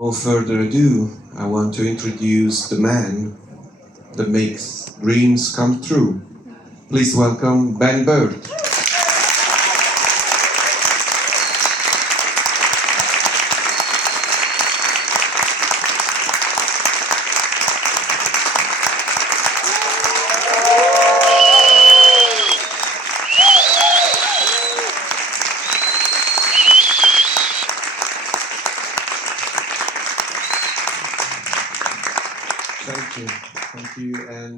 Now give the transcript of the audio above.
No further ado, I want to introduce the man that makes dreams come true. Please welcome Burtt. Thank you, and